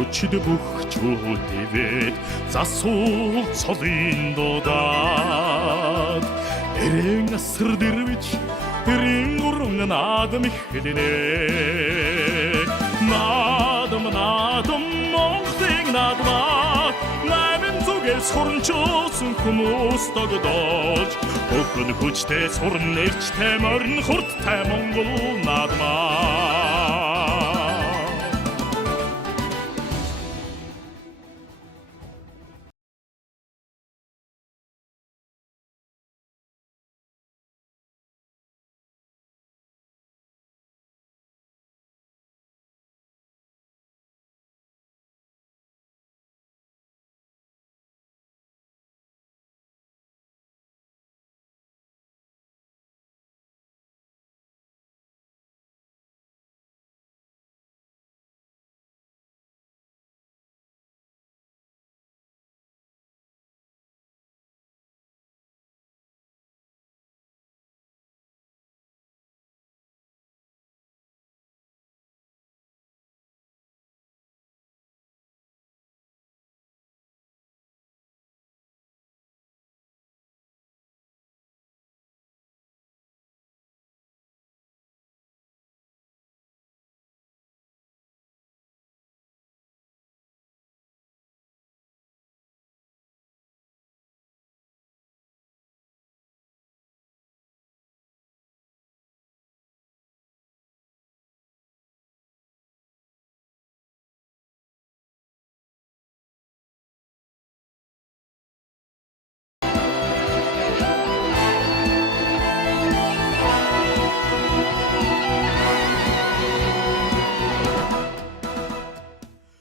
хүчит бүх чүлдэвэд засуул цолын дудаад эрен асар дэрвич эрен уран наадам ихлэнэ наадам Монголын наадмаа намын зүгээс хуранчуулсан хүмүүс тогдоож өхөн хүчтэй сурн нэрчтэй морин хурдтай Монгол наадмаа